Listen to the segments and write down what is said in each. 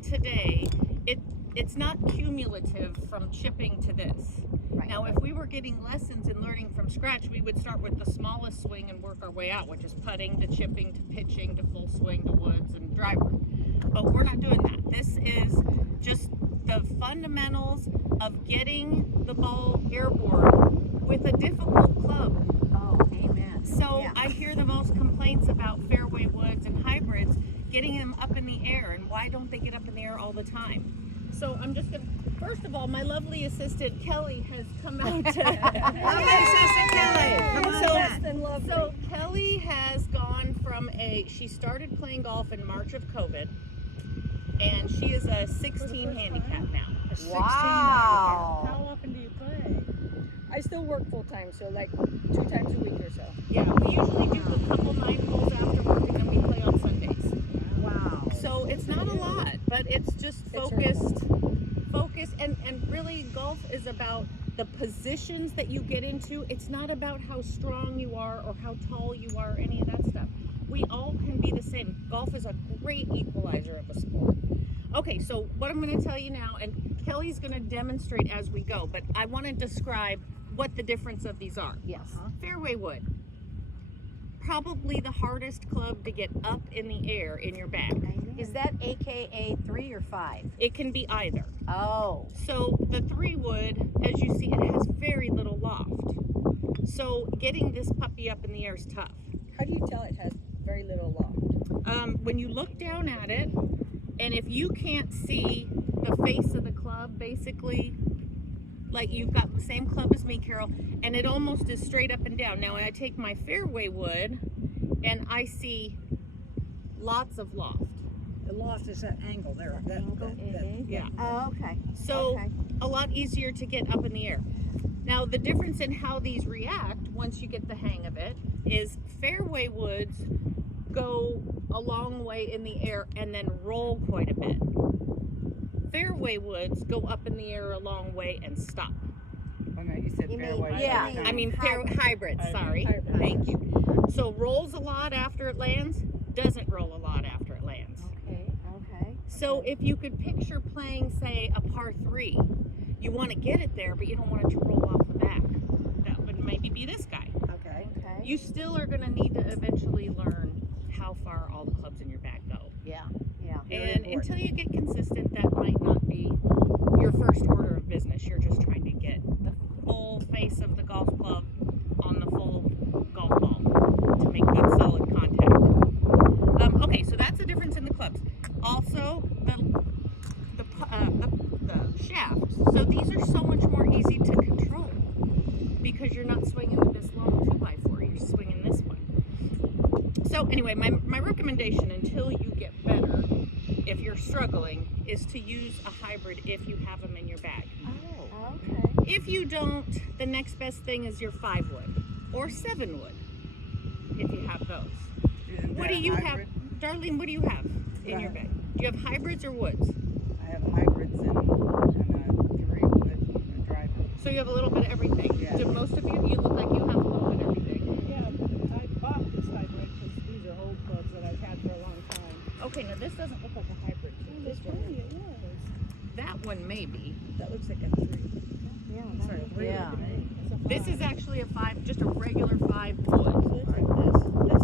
playing today, it's not cumulative from chipping to this. Right. Now, if we were getting lessons and learning from scratch, we would start with the smallest swing and work our way out, which is putting to chipping to pitching to full swing to woods and driver. But we're not doing that. This is just the fundamentals of getting the ball airborne with a difficult club. Oh, amen. So Yeah. I hear the most complaints about fairway woods and hybrids, getting them up in the air, and why don't they get up in the air all the time? So I'm just gonna, first of all, my lovely assistant Kelly has come out to Assistant Kelly. Come on. So Kelly has gone from she started playing golf in March of COVID, and she is a 16 handicap now. Wow. How often do you play? I still work full time, so like 2 times a week or so. Yeah, we usually do a couple 9 holes after work, and then we play on Sundays. Wow. So it's not a lot, but it's just focus, and really golf is about the positions that you get into. It's not about how strong you are or how tall you are or any of that stuff. We all can be the same. Golf is a great equalizer of a sport. Okay, so what I'm going to tell you now, and Kelly's going to demonstrate as we go, but I want to describe what the difference of these are. Yes. Fairway wood, probably the hardest club to get up in the air in your bag. Is that AKA 3 or 5? It can be either. Oh. So the 3 wood, as you see, it has very little loft. So getting this puppy up in the air is tough. How do you tell it has very little loft? When you look down at it, and if you can't see the face of the club, basically, like you've got the same club as me, Carol, and it almost is straight up and down. Now I take my fairway wood, and I see lots of loft. The loft is that angle there. Yeah. Oh, okay. So Okay. a lot easier to get up in the air. Now the difference in how these react once you get the hang of it is fairway woods go a long way in the air and then roll quite a bit. Fairway woods go up in the air a long way and stop. Oh no, you said You mean- fairway. yeah. I mean hybrid, sorry. Hybrid. Thank you. So rolls a lot after it lands, doesn't roll a lot after it lands. Okay. Okay. So if you could picture playing, say, a par 3, you want to get it there, but you don't want it to roll off the back. That would maybe be this guy. Okay. Okay. You still are going to need to eventually learn how far all the clubs in your bag go. Yeah. Yeah. Very And important. until you get consistent, that might not be your first order of business. You're just trying to get the full face of the golf club on the full golf ball to make good solid contact. Okay, so that's the difference in the clubs. Also, the shafts. So these are so much more easy to control because you're not swinging with this long 2x4. You're swinging this one. So anyway, my recommendation until you get better, if you're struggling, is to use a hybrid if you have them in your bag. Oh. Okay. If you don't, the next best thing is your 5 wood or 7 wood if you have those. Isn't What that do you hybrid? have, Darlene, what do you have in your bag? Do you have hybrids or woods? I have hybrids and a 3 wood and a driver. So you have a little bit of everything. Yeah. Do most of you look like you have a little bit of everything. Yeah, I bought this hybrid because these are old clubs that I've had for a long time. Okay, now this doesn't look like a hybrid. This one, it was. That one maybe. That looks like a 3. Yeah. Sorry, that- 3. Yeah. It's a 5. This is actually a 5, just a regular 5 wood. So it's like this.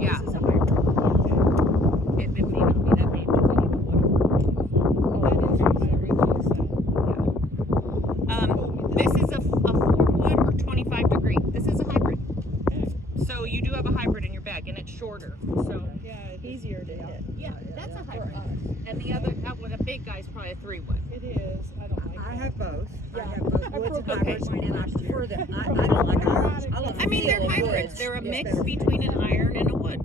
Yeah. This is a hybrid. Okay. It may not be that big, just any wood. Oh, that is from my original set. This is a 4 wood or 25 degree. This is a hybrid. Okay. So you do have a hybrid in your bag, and it's shorter. So Yeah, it's easier to hit. yeah, that's a For hybrid. us. And the other, that one, a big guy's probably a 3 wood. It is. I don't like I it. have both. Yeah. I have both I woods and broke hybrids, mine and I prefer them. I don't like irons. I love I mean, they're the feel of hybrids. woods. They're a It's mix better. between an iron and a wood.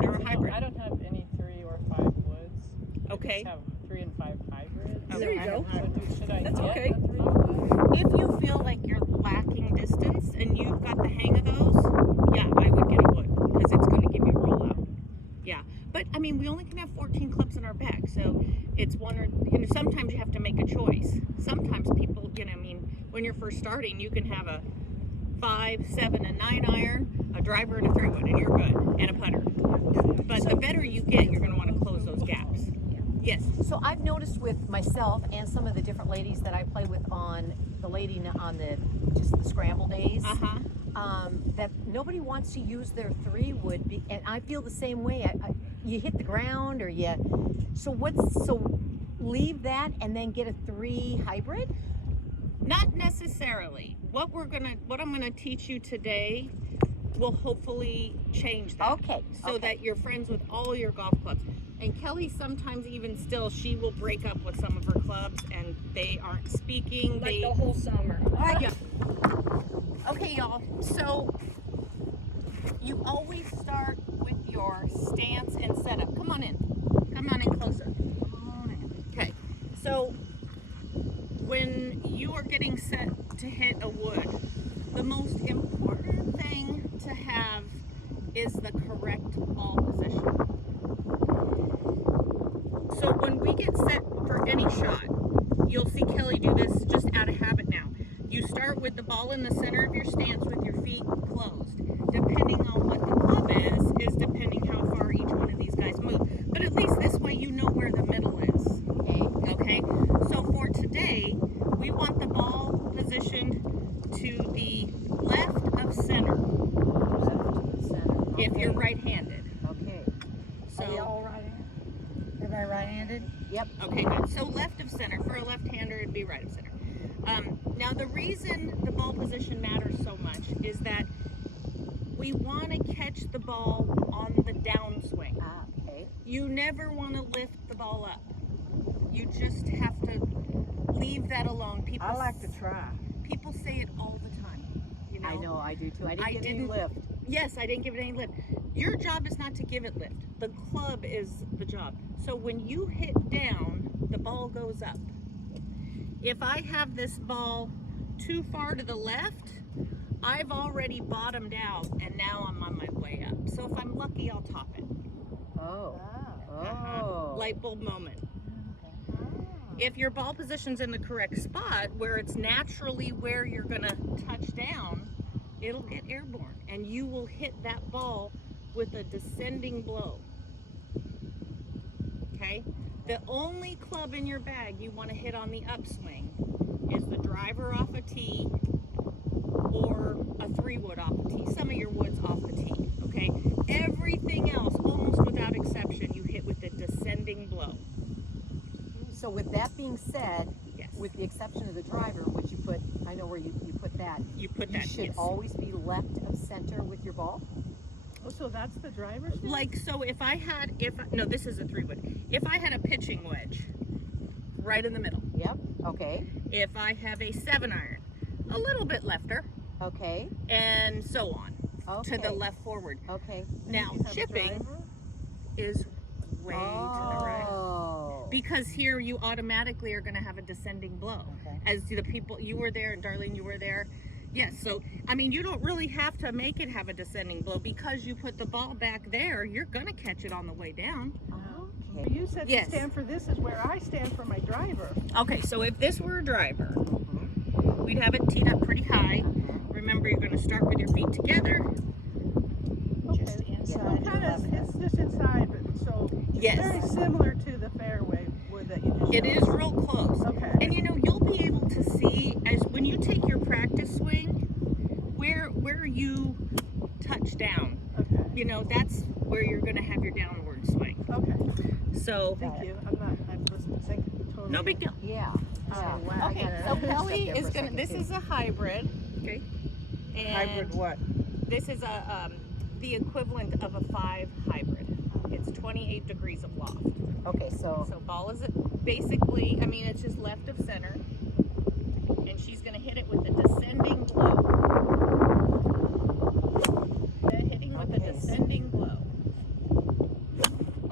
They're a hybrid. I don't have any 3 or 5 woods. Okay. I just have 3 and 5 hybrids. Okay. There you go. So should I That's get okay. a 3 wood? If you feel like you're lacking distance and you've got the hang of those, yeah, I would get a wood because it's going to give you a rollout. Yeah, but I mean, we only can have 14 clubs in our bag, so it's one or, sometimes you have to make a choice. Sometimes people, I mean, when you're first starting, you can have a 5, 7, and 9 iron, a driver, and a 3 wood, and you're good, and a putter. But the better you get, you're going to want to close those gaps. Yes. So I've noticed with myself and some of the different ladies that I play with on the just the scramble days, that nobody wants to use their 3-wood, and I feel the same way. You hit the ground, or so leave that and then get a 3 hybrid. Not necessarily. What I'm gonna teach you today will hopefully change that. Okay. So that you're friends with all your golf clubs. And Kelly sometimes even still, she will break up with some of her clubs and they aren't speaking. Like the whole summer. Yeah. Okay, y'all. So you always start with your stance and setup. Come on in. Come on in closer. Come on in. Okay. So when you are getting set to hit a wood, the most important thing to have is the correct ball position. So when we get set for any shot, you'll see Kelly do this just out of habit now. You start with the ball in the center of your stance with your feet closed. Depending on what the club is depending how far each one of these guys move. But at least this way you know where the middle is. Okay? So for today, we want the ball positioned to the left of center. If you're right-handed. Okay. So, Are we all right-handed? Everybody right-handed? Yep. okay, good. So left of center. For a left-hander, it'd be right of center. Now, the reason the ball position matters so much is that we want to catch the ball on the downswing. Okay. You never want to lift the ball up. You just have to leave that alone. People I like to try. People say it all the time. You know? I know, I do too. I I didn't get any didn't- lift. Yes, I didn't give it any lift. Your job is not to give it lift. The club is the job. So when you hit down, the ball goes up. If I have this ball too far to the left, I've already bottomed out and now I'm on my way up. So if I'm lucky, I'll top it. Oh. Uh-huh. Oh. Light bulb moment. If your ball position's in the correct spot, where it's naturally where you're gonna touch down, it'll get airborne and you will hit that ball with a descending blow. Okay? The only club in your bag you want to hit on the upswing is the driver off a tee or a 3-wood off a tee. Some of your woods off the tee. Okay? Everything else, almost without exception, you hit with a descending blow. So with that being said, Yes. with the exception of the driver, which you put, I know where you put that. You put You that, should yes. always be left of center with your ball. Oh, so that's the driver's stance? Like, so if I had, no, this is a 3-wood. If I had a pitching wedge right in the middle, Yep. Okay. if I have a 7-iron, a little bit lefter, Okay. and so on, Okay. to the left forward. Okay. Now, You have a chipping driver? is way to the right. Oh. Because here you automatically are going to have a descending blow. Okay. As the people, you were there, and Darlene, you were there. Yes, so, I mean, you don't really have to make it have a descending blow because you put the ball back there, you're going to catch it on the way down. Okay. You said Yes. to stand for this is where I stand for my driver. Okay, so if this were a driver, we'd have it teed up pretty high. Remember, you're going to start with your feet together. Just inside your left hand. It's just inside, but so Yes. very similar to the fairway wood that you just It showed. is real close. Okay. And you know, you'll be able to see as when you take your practice swing where you touch down. Okay. You know, that's where you're going to have your downward swing. Okay. So, Thank you. I was thinking totally. no big deal. Yeah. Oh, wow. I Okay, gotta so step Kelly there for is a going to, second, this too. is a hybrid. Okay. And Hybrid what? this is the equivalent of a 5 hybrid. It's 28 degrees of loft. Okay, so So ball is basically, I mean, it's just left of center. And she's going to hit it with a descending blow. Hitting with a Okay. descending blow.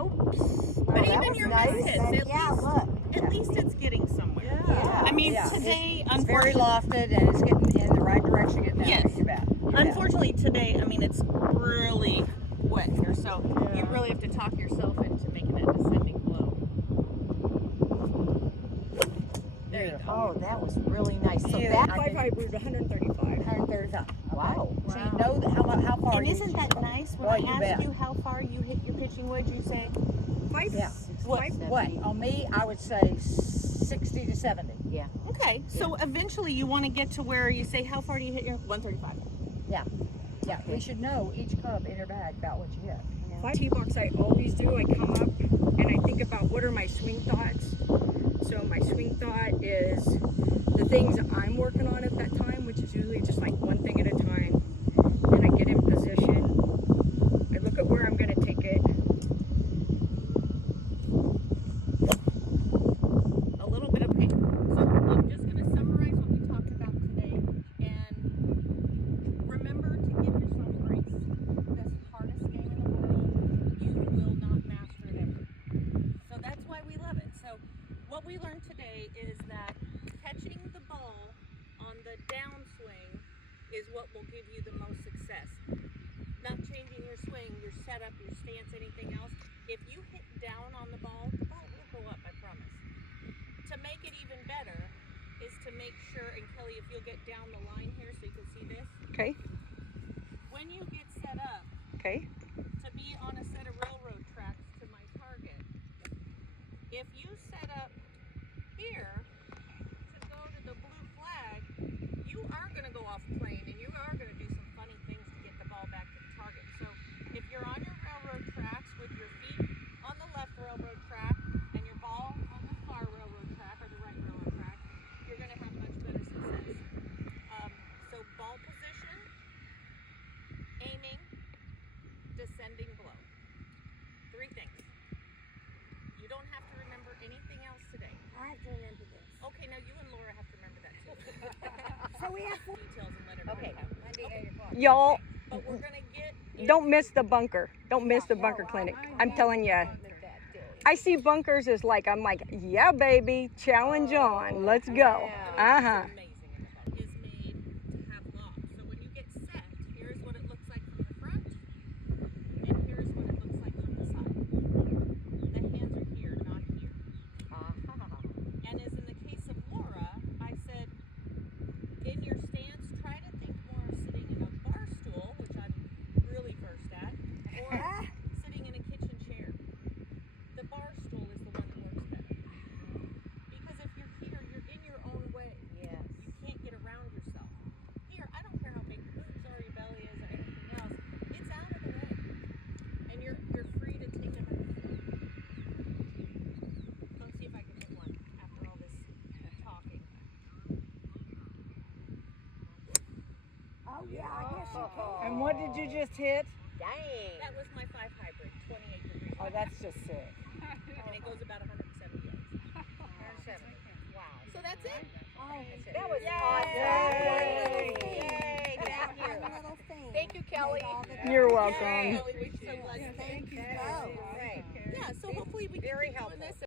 Oops. But that even was your nice. misses, Yeah, look. at least it's getting somewhere. Yeah. I mean, Yeah. today, It's very unfortunately, lofted and it's getting in the right direction. Getting Yes. Not too bad. unfortunately today, I mean, it's really wet here, so you Yeah. really have to talk yourself into making that descending blow. There you go. oh, that was really nice. So Yeah, that 5 hybrid, 135. 135. wow. So you know that how far. And you isn't that nice when Oh, I you ask bet. you how far you hit your pitching wedge, you say, Yeah. What? On me, I would say 60 to 70. Yeah. Okay, so eventually you want to get to where you say, how far do you hit your 135? Yeah. Yeah. We should know each club in her bag about what you hit. Tee box I always do. I come up and I think about what are my swing thoughts. So my swing thought is the things I'm working on at that time, which is usually just like one thing at a time. And I get in position. I look at where I'm going to take it. A little bit of pain. So I'm just going to summarize what we talked about today, and remember to give yourself grace. This hardest game in the world, you will not master it ever. So that's why we love it. So what we learned today is that catching the ball on the downswing is what will give you the most success. Not changing your swing, your setup, your stance, anything else. If you hit down on the ball will go up, I promise. To make it even better is to make sure, and Kelly, if you'll get down the line here so you can see this. Okay. When you get set up Okay. to be on a set of railroad tracks to my target, if you set up here to go to the blue flag, you are going to go off plane and you are going to do some funny things to get the ball back to the target. So if you're on your railroad tracks with your feet on the left railroad track and your ball on the far railroad track or the right railroad track, you're going to have much better success. So ball position, aiming, descending blow. 3 things. You don't have to remember anything else today. I have to remember this. Okay, now you and Laura have to remember that too. So we have Details and let everybody Okay. know. Monday, 8 o'clock. Y'all, But we're gonna get don't miss the bunker. Don't miss the bunker clinic. I'm telling you. I see bunkers as like, I'm like, yeah, baby, challenge on. Let's go. Uh-huh. amazing in the ball. Is made to have locks. So when you get set, here's what it looks like from the front, and here's what it looks like from the side. The hands are here, not here. And as in the case of Laura, I said, in your stance, try to think more of sitting in a bar stool, which I'm really versed at, or sitting in a kitchen chair. The bar stool is the one that works better. Because if you're here, you're in your own way. Yes. You can't get around yourself. Here, I don't care how big your boobs are, your belly is, or anything else. It's out of the way. And you're free to take them out. Let's see if I can hit one after all this talking. Oh yeah, I guess you can. And what did you just hit? Dang. That was my 5 hybrid, 28 degrees. Oh, that's just sick. And it goes about 170 yards. Wow. So that's it. That was Yay. awesome. Yay. Thank you. One little thing Thank you, Kelly. made all the difference. You're welcome. Kelly, we're so glad you Thank you Okay. both. Great. Yeah, so hopefully we can Very keep doing helpful. this.